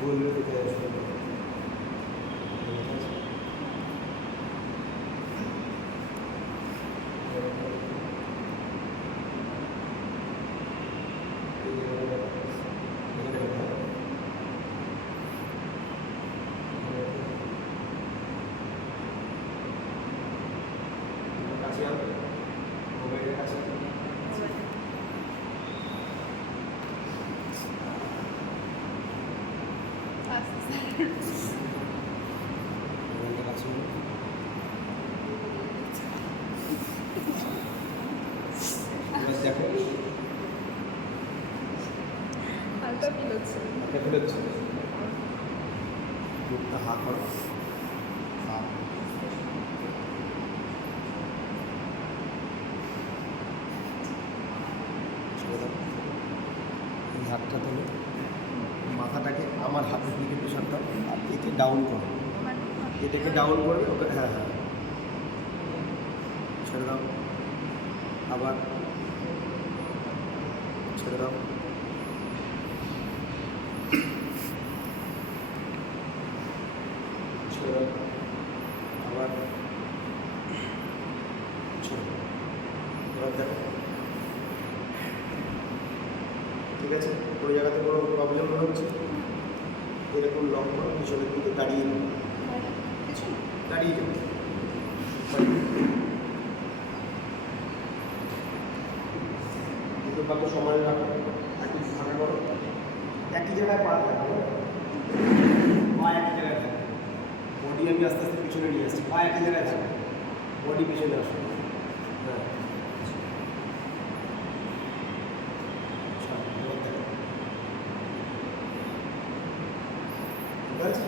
ফুলগুলো দেখে আসবে। কাছে আনো, মোবাইলের কাছে আনো। মোবাইলটা কাছে আনো। এবার দেখো হালকা ফিল হচ্ছে। হাতে ফেলেছে, মুখটা হা করো, হা। ছেড়ে দাও। এই হাতটা তোলো, মাথাটাকে আমার হাতের দিকে প্রেশার দাও আর একে ডাউন করো। এটাকে ডাউন করবে, ওকে, হ্যাঁ হ্যাঁ, ছেড়ে দাও, আবার ছেড়ে দাও, ছেড়ে দাও, আবার ছেড়ে দাও। এবার দেখো, ঠিক আছে? কোনো জায়গাতে কোনো প্রবলেম মনে হচ্ছে? এরকম লং করো, পিছনের দিকে দাঁড়িয়ে যাও, দাঁড়িয়ে যাও। দুটো পাকে সমান রাখো, একটু ফাঁকা করো, একই জায়গায় পা থাকবে, পা একই জায়গায় থাকবে। বডি আমি আস্তে আস্তে পিছনে নিয়ে আসছি, পা একই জায়গায় থাকবে, বডি পিছনে আসো। হ্যাঁ, আচ্ছা, এবার দেখো। ঠিক আছে?